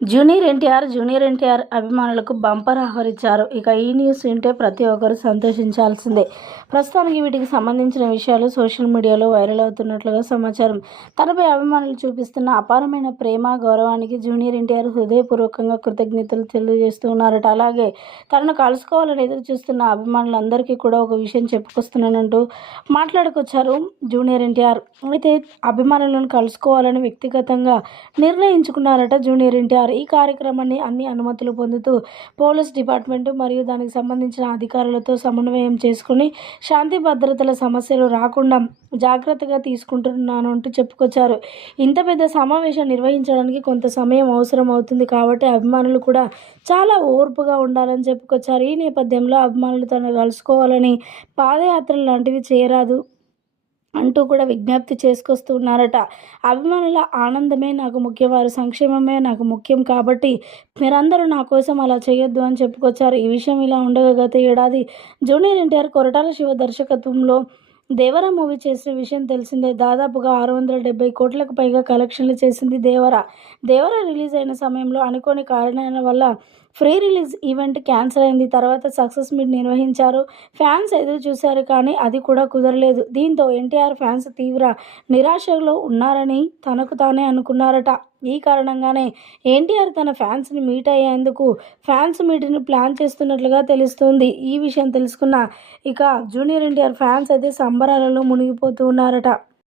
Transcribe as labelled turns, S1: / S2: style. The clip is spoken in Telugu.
S1: జూనియర్ ఎన్టీఆర్ జూనియర్ ఎన్టీఆర్ అభిమానులకు బంపర్ ఆహరించారు ఇక ఈ న్యూస్ వింటే ప్రతి ఒక్కరు సంతోషించాల్సిందే. ప్రస్తుతానికి వీటికి సంబంధించిన విషయాలు సోషల్ మీడియాలో వైరల్ అవుతున్నట్లుగా సమాచారం. తనపై అభిమానులు చూపిస్తున్న అపారమైన ప్రేమ గౌరవానికి జూనియర్ ఎన్టీఆర్ హృదయపూర్వకంగా కృతజ్ఞతలు తెలియజేస్తూ ఉన్నారట. అలాగే తనను కలుసుకోవాలని ఎదురు చూస్తున్న అభిమానులందరికీ కూడా ఒక విషయం చెప్పుకొస్తున్నానంటూ మాట్లాడుకొచ్చారు జూనియర్ ఎన్టీఆర్. అయితే అభిమానులను కలుసుకోవాలని వ్యక్తిగతంగా నిర్ణయించుకున్నారట జూనియర్ ఎన్టీఆర్. ఈ కార్యక్రమాన్ని అన్ని అనుమతులు పొందుతూ పోలీస్ డిపార్ట్మెంట్ మరియు దానికి సంబంధించిన అధికారులతో సమన్వయం చేసుకుని శాంతి భద్రతల సమస్యలు రాకుండా జాగ్రత్తగా తీసుకుంటున్నాను అంటూ చెప్పుకొచ్చారు. ఇంత పెద్ద సమావేశం నిర్వహించడానికి కొంత సమయం అవసరం అవుతుంది కాబట్టి అభిమానులు కూడా చాలా ఓర్పుగా ఉండాలని చెప్పుకొచ్చారు. ఈ నేపథ్యంలో అభిమానులు తను కలుసుకోవాలని పాదయాత్రలు లాంటివి చేయరాదు. అంటూ కూడా విజ్ఞప్తి చేసుకొస్తున్నారట. అభిమానుల ఆనందమే నాకు ముఖ్యం వారి సంక్షేమమే నాకు ముఖ్యం కాబట్టి మీరందరూ నా కోసం అలా చేయొద్దు అని చెప్పుకొచ్చారు. ఈ విషయం ఇలా ఉండగా గత ఏడాది జూనియర్ ఎన్టీఆర్ కొరటాల శివ దర్శకత్వంలో దేవర మూవీ చేసిన విషయం తెలిసిందే. దాదాపుగా ఆరు వందల డెబ్బై కోట్లకు పైగా కలెక్షన్లు చేసింది దేవర. దేవర రిలీజ్ అయిన సమయంలో అనుకోని కారణాల వల్ల ఫ్రీ రిలీజ్ ఈవెంట్ క్యాన్సిల్ అయింది. తర్వాత సక్సెస్ మీట్ నిర్వహించారు. ఫ్యాన్స్ ఎదురు చూశారు కానీ అది కూడా కుదరలేదు. దీంతో ఎన్టీఆర్ ఫ్యాన్స్ తీవ్ర నిరాశలో ఉన్నారని తనకు తానే అనుకున్నారట. ఈ కారణంగానే ఎన్టీఆర్ తన ఫ్యాన్స్ని మీట్ అయ్యేందుకు ఫ్యాన్స్ మీట్ని ప్లాన్ చేస్తున్నట్లుగా తెలుస్తుంది. ఈ విషయం తెలుసుకున్న ఇక జూనియర్ ఎన్టీఆర్ ఫ్యాన్స్ అయితే సంబరాలలో మునిగిపోతూ ఉన్నారట.